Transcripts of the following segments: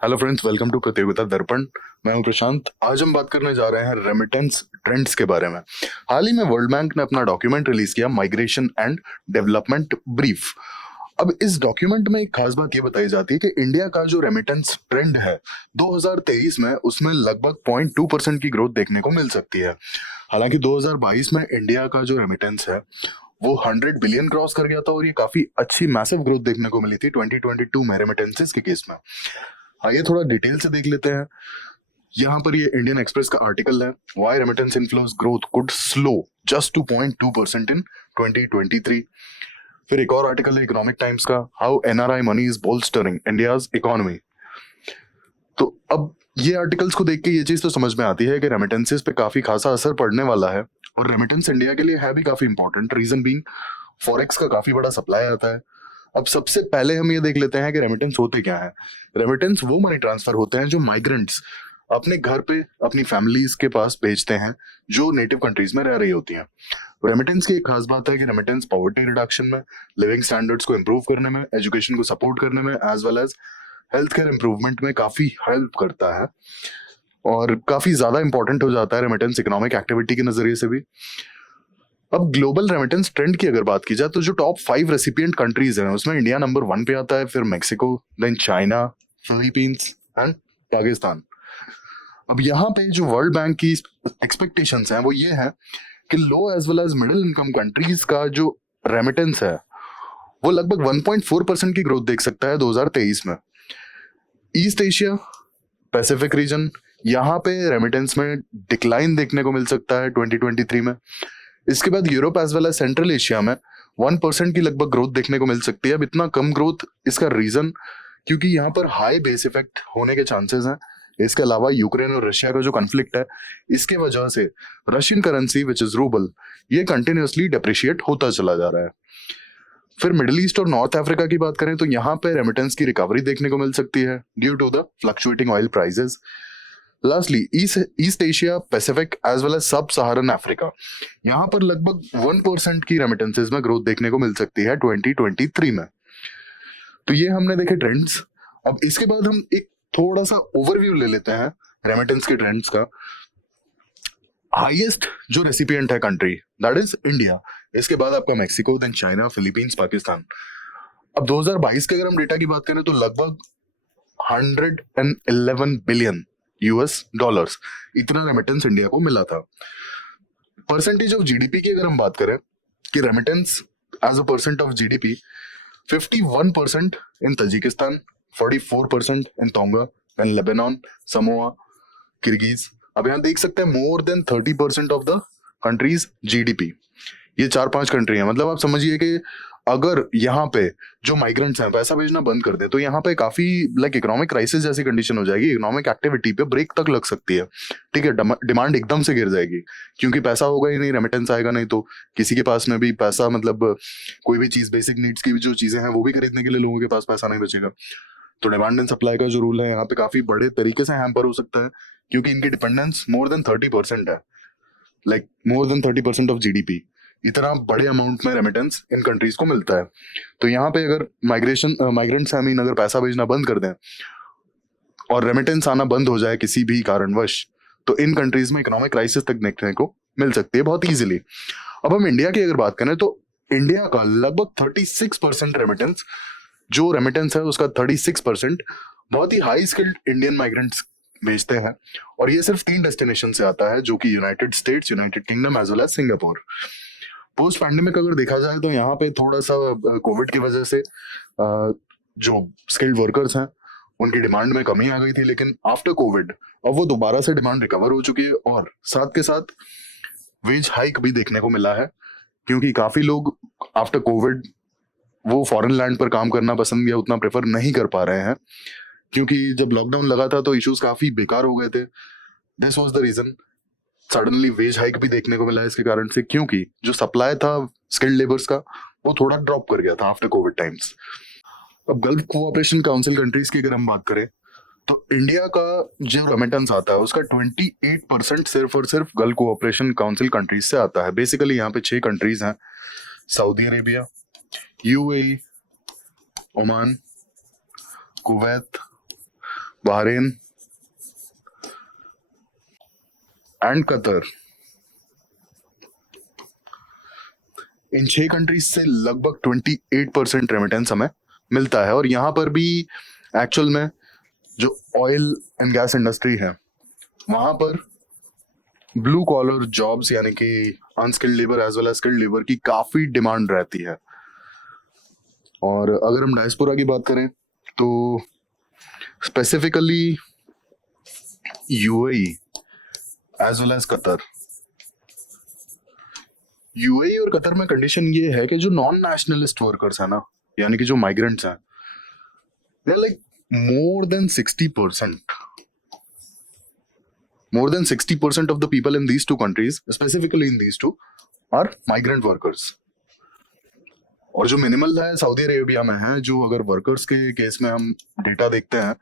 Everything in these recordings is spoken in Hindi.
हेलो फ्रेंड्स, वेलकम टू प्रतियोगिता दर्पण। मैं हूं प्रशांत। आज हम बात करने जा रहे हैं रेमिटेंस ट्रेंड्स के बारे में। हाल ही में वर्ल्ड बैंक ने अपना डॉक्यूमेंट रिलीज किया, माइग्रेशन एंड डेवलपमेंट ब्रीफ। अब इस डॉक्यूमेंट में एक खास बात ये बताई जाती है कि इंडिया का जो रेमिटेंस ट्रेंड है 2023 में, उसमें लगभग 0.2% की ग्रोथ देखने को मिल सकती है। हालांकि 2022 में इंडिया का जो रेमिटेंस है वो 100 बिलियन क्रॉस कर गया था और ये काफी अच्छी मैसिव ग्रोथ देखने को मिली थी 2022 में रेमिटेंसेस के केस में। आइए थोड़ा डिटेल से देख लेते हैं। यहाँ पर ये इंडियन एक्सप्रेस का आर्टिकल है, why remittance inflows growth could slow just to 0.2% in 2023। फिर एक और आर्टिकल है इकोनॉमिक टाइम्स का, how NRI money is bolstering India's economy. तो अब ये आर्टिकल्स को देख के ये चीज तो समझ में आती है कि रेमिटेंसेस पे काफी खासा असर पड़ने वाला है और रेमिटेंस इंडिया के लिए है भी काफी इंपॉर्टेंट। रीजन बीइंग फॉरेक्स का काफी बड़ा सप्लाई आता है। अब सबसे पहले हम ये देख लेते हैं कि रेमिटेंस होते क्या है। रेमिटेंस वो मनी ट्रांसफर होते हैं जो माइग्रेंट्स अपने घर पे अपनी फैमिलीज के पास भेजते हैं जो नेटिव कंट्रीज में रह रही होती हैं। रेमिटेंस की एक खास बात है कि रेमिटेंस पॉवर्टी रिडक्शन में, लिविंग स्टैंडर्ड्स को इंप्रूव करने में, एजुकेशन को सपोर्ट करने में, as well as health care improvement में काफी हेल्प करता है और काफी ज्यादा इंपॉर्टेंट हो जाता है रेमिटेंस इकोनॉमिक एक्टिविटी के नजरिए से भी। अब ग्लोबल रेमिटेंस ट्रेंड की अगर बात की जाए तो जो टॉप 5 रेसिपिएंट कंट्रीज हैं उसमें इंडिया नंबर 1 पे आता है, फिर Mexico, then China, Philippines and Pakistan. अब यहाँ पे जो वर्ल्ड बैंक की एक्सपेक्टेशंस हैं वो ये है कि low as well as middle income countries का जो रेमिटेंस है वो लगभग 1.4% की ग्रोथ देख सकता है 2023 में। ईस्ट एशिया पैसिफिक रीजन, यहाँ पे रेमिटेंस में डिक्लाइन देखने को मिल सकता है 2023 में। इसके बाद Europe as well as Central Asia में 1% की लगभग ग्रोथ देखने को मिल सकती है। अब इतना कम ग्रोथ, इसका रीजन क्योंकि यहाँ पर हाई बेस इफेक्ट होने के चांसेस हैं। इसके अलावा यूक्रेन और रशिया का जो कॉन्फ्लिक्ट है इसके वजह से Russian currency which is rouble ये कंटिन्यूअसली डेप्रिशिएट होता चला जा रहा है। फिर मिडिल ईस्ट और नॉर्थ अफ्रीका की बात करें तो यहाँ पे रेमिटेंस की रिकवरी देखने को मिल सकती है due to the fluctuating oil prices. Lastly East Asia Pacific as well as sub Saharan Africa, यहाँ पर लगभग 1% की रेमिटेंसेस में ग्रोथ देखने को मिल सकती है 2023 में। तो ये हमने देखे ट्रेंड्स। अब इसके बाद हम एक थोड़ा सा ओवरव्यू ले लेते हैं रेमिटेंस के ट्रेंड्स का। हाईएस्ट जो रेसिपिएंट है कंट्री दैट इज इंडिया, इसके बाद आपका Mexico, then China, Philippines, Pakistan. अब 2022 के अगर हम डेटा की बात करें तो लगभग 111 बिलियन यूएस डॉलर्स इतना रेमिटेंस इंडिया को मिला था। परसेंटेज ऑफ जीडीपी की अगर हम बात करें कि remittance as a percent of GDP 51% in Tajikistan, 44% in Tonga and Lebanon, Samoa, Kyrgyz. अब यहाँ देख सकते हैं more than 30% of the countries GDP. ये 4-5 कंट्री है। मतलब आप समझिए कि अगर यहाँ पे जो माइग्रेंट्स हैं पैसा भेजना बंद कर दे तो यहाँ पे काफी लाइक इकोनॉमिक क्राइसिस जैसी कंडीशन हो जाएगी। इकोनॉमिक एक्टिविटी पे ब्रेक तक लग सकती है। ठीक है, डिमांड एकदम से गिर जाएगी क्योंकि पैसा होगा ही नहीं, रेमिटेंस आएगा नहीं तो किसी के पास में भी पैसा, मतलब कोई भी चीज, बेसिक नीड्स की जो चीजें हैं वो भी खरीदने के लिए लोगों के पास पैसा नहीं बचेगा। तो डिमांड एंड सप्लाई का जो रूल है यहाँ पे काफी बड़े तरीके से हैम्पर हो सकता है क्योंकि इनकी डिपेंडेंस मोर देन 30% है, like more than 30% of GDP. इतना बड़े अमाउंट में रेमिटेंस इन कंट्रीज को मिलता है। तो यहाँ पे अगर माइग्रेंट्स आई मीन अगर पैसा भेजना बंद कर दें और रेमिटेंस आना बंद हो जाए किसी भी कारणवश, तो इन कंट्रीज में इकोनॉमिक क्राइसिस तक देखने को मिल सकती है बहुत इजीली। अब हम इंडिया की अगर बात करें तो इंडिया का लगभग 36% रेमिटेंस, जो रेमिटेंस है उसका 36% बहुत ही हाई स्किल्ड इंडियन माइग्रेंट्स भेजते हैं और ये सिर्फ 3 डेस्टिनेशन से आता है जो कि United States, United Kingdom as well as Singapore. Post pandemic अगर देखा जाए तो यहाँ पे थोड़ा सा कोविड की वजह से जो स्किल्ड वर्कर्स हैं उनकी डिमांड में कमी आ गई थी, लेकिन आफ्टर कोविड अब वो दोबारा से डिमांड रिकवर हो चुकी है और साथ के साथ वेज हाइक भी देखने को मिला है क्योंकि काफी लोग आफ्टर कोविड वो फॉरेन लैंड पर काम करना पसंद या उतना प्रेफर नहीं कर पा रहे हैं क्योंकि जब लॉकडाउन लगा था तो इश्यूज काफी बेकार हो गए थे। This was the reason suddenly wage hike भी देखने को मिला है इसके कारण से, क्योंकि जो सप्लाई था स्किल्ड लेबर्स का वो थोड़ा ड्रॉप कर गया था आफ्टर कोविड टाइम्स। अब गल्फ कोऑपरेशन काउंसिल कंट्रीज की अगर हम बात करें तो इंडिया का जो रेमिटेंस आता है उसका 28% सिर्फ और सिर्फ गल्फ कोऑपरेशन काउंसिल कंट्रीज से आता है। बेसिकली यहाँ पे 6 कंट्रीज हैं, Saudi Arabia, UAE, Oman, Kuwait, Bahrain and Qatar. In 6 countries से लगभग 28% रेमिटेंस हमें मिलता है। और यहाँ पर भी एक्चुअल में जो ऑयल एंड गैस इंडस्ट्री है वहां पर ब्लू कॉलर जॉब्स यानी कि unskilled labour as well as skilled labour की काफी डिमांड रहती है। और अगर हम डायस्पोरा की बात करें तो specifically UAE as well as Qatar. UAE और कतर में कंडीशन ये है कि जो नॉन नेशनलिस्ट वर्कर्स है ना, यानी कि जो माइग्रेंट्स हैं, they like more than 60%, more than 60% of the people in these two countries, specifically in these two, are migrant workers. और जो मिनिमल है सऊदी अरेबिया में है, जो अगर वर्कर्स के केस में हम डेटा देखते हैं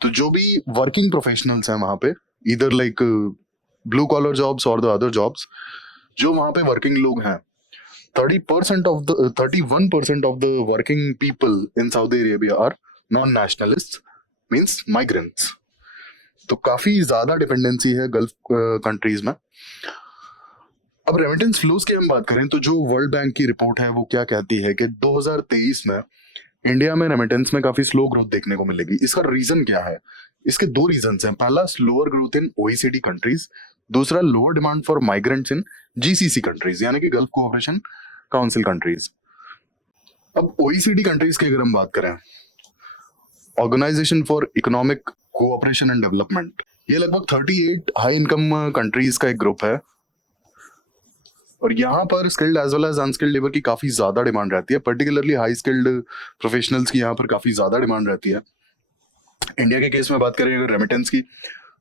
तो जो भी वर्किंग प्रोफेशनल्स हैं वहां पे, इधर लाइक ब्लू कॉलर जॉब्स और द अदर जॉब्स, जो वहां पे वर्किंग लोग हैं, 31% of the working people in Saudi Arabia are non nationalist, means migrants. तो काफी ज्यादा डिपेंडेंसी है गल्फ कंट्रीज में। अब रेमिटेंस फ्लोज की हम बात करें तो जो वर्ल्ड बैंक की रिपोर्ट है वो क्या कहती है कि 2023 में इंडिया में रेमिटेंस में काफी स्लो ग्रोथ देखने को मिलेगी। इसका रीजन क्या है? इसके दो रीजंस हैं। पहला, slower growth in OECD countries. दूसरा, lower demand for migrants in GCC countries यानी कि गल्फ कोऑपरेशन काउंसिल कंट्रीज। अब ओईसीडी कंट्रीज की अगर हम बात करें, Organisation for Economic Cooperation and Development, ये लगभग 38 हाई इनकम कंट्रीज का एक ग्रुप है। और यहाँ पर skilled as well as unskilled labour की काफी ज्यादा डिमांड रहती है, पर्टिकुलरली हाई स्किल्ड प्रोफेशनल्स की यहाँ पर काफी ज्यादा डिमांड रहती है। इंडिया के केस में बात करें अगर रेमिटेंस की,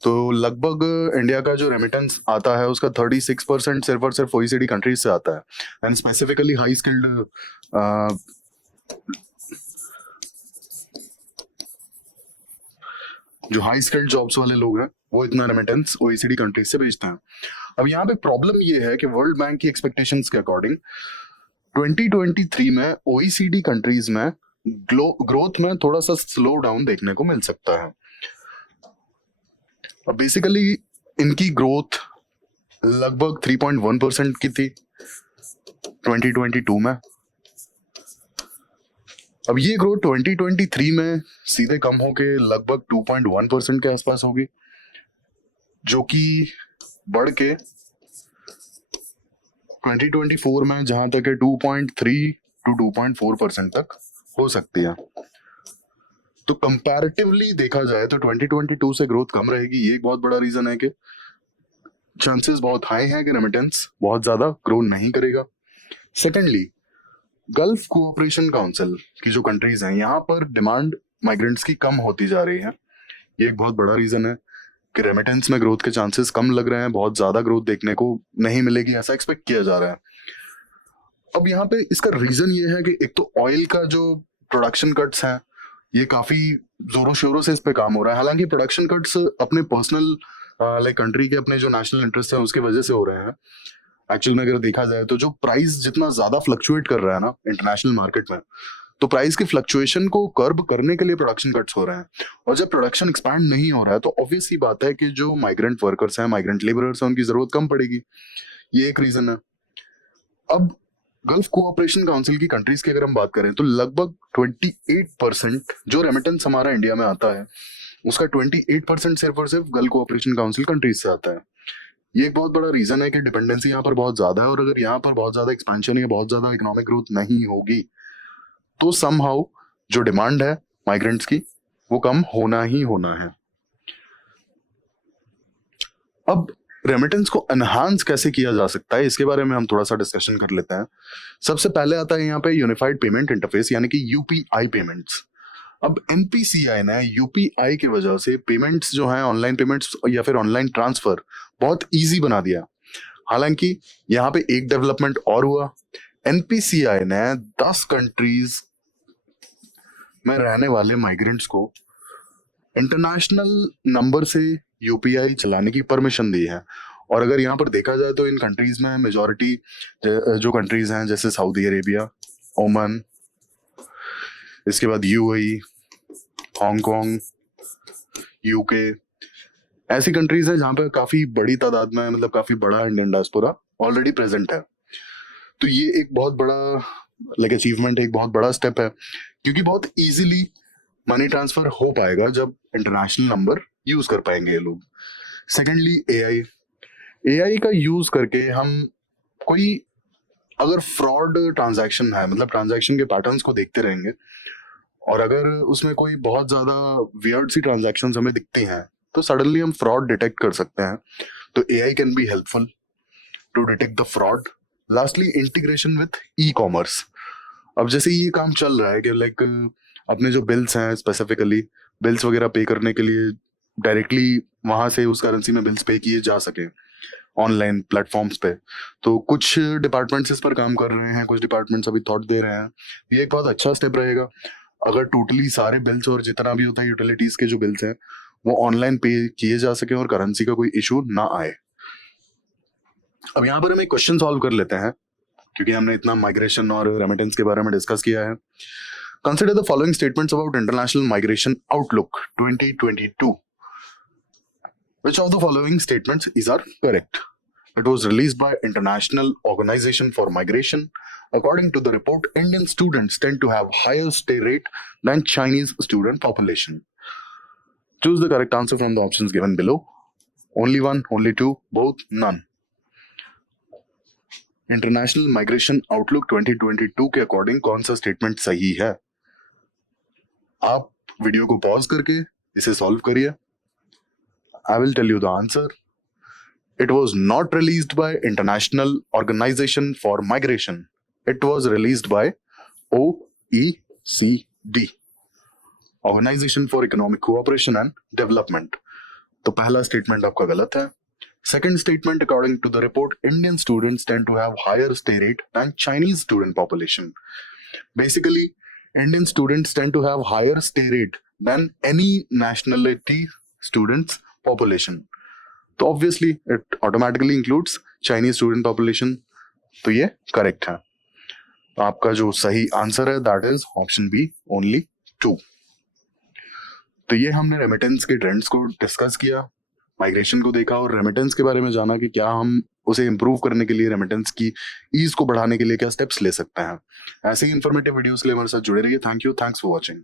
तो लगभग इंडिया का जो रेमिटेंस आता है उसका 36% सिर्फ और सिर्फ ओईसीडी कंट्रीज से आता है। एंड स्पेसिफिकली हाई स्किल्ड जो हाई स्किल्ड जॉब्स वाले लोग हैं वो इतना रेमिटेंस ओईसीडी कंट्रीज से भेजते हैं। अब यहाँ पे प्रॉब्लम ये है कि वर्ल्ड बैंक की एक्सपेक्टेशंस के अकॉर्डिंग 2023 में ओईसीडी कंट्रीज में ग्रोथ में थोड़ा सा स्लो डाउन देखने को मिल सकता है। अब बेसिकली इनकी ग्रोथ लगभग 3.1% की थी 2022 में। अब ये ग्रोथ 2023 में सीधे कम होके लगभग 2.1% के आसपास होगी, जो कि बढ़ के 2024 में जहां तक है 2.3 to 2.4% तक हो सकती है। तो कंपैरेटिवली देखा जाए तो 2022 से ग्रोथ कम रहेगी। ये एक बहुत बड़ा रीजन है कि चांसेस बहुत हाई है कि रेमिटेंस बहुत ज्यादा ग्रो नहीं करेगा। सेकेंडली, गल्फ कोऑपरेशन काउंसिल की जो कंट्रीज हैं यहाँ पर डिमांड माइग्रेंट्स की कम होती जा रही है। ये एक बहुत बड़ा रीजन है कि रेमिटेंस में ग्रोथ के चांसेस कम लग रहे हैं, बहुत ज्यादा ग्रोथ देखने को नहीं मिलेगी ऐसा एक्सपेक्ट किया जा रहा है। अब यहाँ पे इसका रीजन ये है कि एक तो ऑयल का जो प्रोडक्शन कट्स हैं ये काफी जोरों शोरों से इस पे काम हो रहा है। हालांकि प्रोडक्शन कट्स अपने पर्सनल लाइक कंट्री के अपने जो नेशनल इंटरेस्ट है उसकी वजह से हो रहे हैं। एक्चुअल में अगर देखा जाए तो जो प्राइस जितना ज्यादा फ्लक्चुएट कर रहा है ना इंटरनेशनल मार्केट में, तो प्राइस की फ्लक्चुएशन को कर्ब करने के लिए प्रोडक्शन कट्स हो रहे हैं। और जब प्रोडक्शन एक्सपैंड नहीं हो रहा है तो ऑब्वियस ही बात है कि जो माइग्रेंट वर्कर्स हैं, माइग्रेंट लेबरर्स हैं, उनकी जरूरत कम पड़ेगी। ये एक रीजन है। अब गल्फ कोऑपरेशन काउंसिल की कंट्रीज की अगर हम बात करें तो लगभग 28% जो रेमिटेंस हमारा इंडिया में आता है उसका 28% सिर्फ और सिर्फ गल्फ कोऑपरेशन काउंसिल कंट्रीज से आता है। ये एक बहुत बड़ा रीजन है कि डिपेंडेंसी यहाँ पर बहुत ज्यादा है। और अगर यहाँ पर बहुत ज्यादा एक्सपेंशन या बहुत ज्यादा इकोनॉमिक ग्रोथ नहीं होगी तो समहाउ जो डिमांड है माइग्रेंट्स की वो कम होना ही होना है। अब रेमिटेंस को एनहांस कैसे किया जा सकता है इसके बारे में हम थोड़ा सा डिस्कशन कर लेते हैं। सबसे पहले आता है यहाँ पे यूनिफाइड पेमेंट इंटरफेस यानी कि यूपीआई पेमेंट्स। अब एनपीसीआई ने यूपीआई की वजह से पेमेंट्स जो हैं, ऑनलाइन पेमेंट्स या फिर ऑनलाइन ट्रांसफर बहुत इजी बना दिया। हालांकि यहाँ पे एक डेवलपमेंट और हुआ, एनपीसीआई ने 10 कंट्रीज में रहने वाले माइग्रेंट्स को इंटरनेशनल नंबर से यूपीआई चलाने की परमिशन दी है। और अगर यहाँ पर देखा जाए तो इन कंट्रीज में मेजॉरिटी जो कंट्रीज हैं जैसे सऊदी अरेबिया, ओमान, इसके बाद यूएई, हांगकांग, यूके, ऐसी कंट्रीज है जहाँ पे काफी बड़ी तादाद में, मतलब काफी बड़ा इंडियन डायस्पोरा ऑलरेडी प्रेजेंट है। तो ये एक बहुत बड़ा अचीवमेंट है, एक बहुत बड़ा स्टेप है, क्योंकि बहुत इजीली मनी ट्रांसफर हो पाएगा जब इंटरनेशनल नंबर यूज कर पाएंगे ये लोग। सेकेंडली एआई का यूज करके हम कोई अगर फ्रॉड ट्रांजैक्शन है, मतलब ट्रांजैक्शन के पैटर्न्स को देखते रहेंगे, और अगर उसमें कोई बहुत ज्यादा वियर्ड सी ट्रांजैक्शंस हमें दिखती हैं, तो सडनली हम फ्रॉड डिटेक्ट कर सकते हैं। तो AI can be helpful to detect the fraud. Lastly, integration with e commerce. अब जैसे ये काम चल रहा है कि लाइक अपने जो बिल्स हैं, स्पेसिफिकली बिल्स वगैरह पे करने के लिए डायरेक्टली वहां से उस करेंसी में बिल्स पे किए जा सके ऑनलाइन प्लेटफॉर्म्स पे। तो कुछ डिपार्टमेंट्स इस पर काम कर रहे हैं, कुछ डिपार्टमेंट्स अभी थॉट दे रहे हैं। ये एक बहुत अच्छा स्टेप रहेगा अगर टोटली सारे बिल्स और जितना भी होता है यूटिलिटीज के जो बिल्स हैं वो ऑनलाइन पे किए जा सके और करेंसी का कोई इशू ना आए। अब यहाँ पर हम एक क्वेश्चन सॉल्व कर लेते हैं, क्योंकि हमने इतना माइग्रेशन और रेमिटेंस के बारे में डिस्कस किया है। Consider the following statements about international migration outlook 2022. Which of the following statements is are correct? It was released by International Organization for Migration. According to the report, Indian students tend to have higher stay rate than Chinese student population. Choose the correct answer from the options given below. Only one, only two, both, none. International migration outlook 2022 के अकॉर्डिंग कौन सा स्टेटमेंट सही है? आप वीडियो को पॉज करके इसे सॉल्व करिए। I will tell you the answer. It was not released by International Organization for Migration. It was released by OECD, Organization for Economic Cooperation and Development. तो पहला स्टेटमेंट आपका गलत है। Second statement, according to the report, Indian students tend to have higher stay rate than Chinese student population. Basically, Indian students tend to have higher stay rate than any nationality students population. तो obviously it automatically includes Chinese student population. तो ये करेक्ट है। तो आपका जो सही आंसर है that is option B, only 2। तो ये हमने रेमिटेंस के ट्रेंड्स को डिस्कस किया, माइग्रेशन को देखा और रेमिटेंस के बारे में जाना कि क्या हम उसे इंप्रूव करने के लिए, रेमिटेंस की ईज को बढ़ाने के लिए क्या स्टेप्स ले सकते हैं। ऐसे ही इंफॉर्मेटिव वीडियोस के लिए हमारे साथ जुड़े रहिए। Thank you, thanks for watching.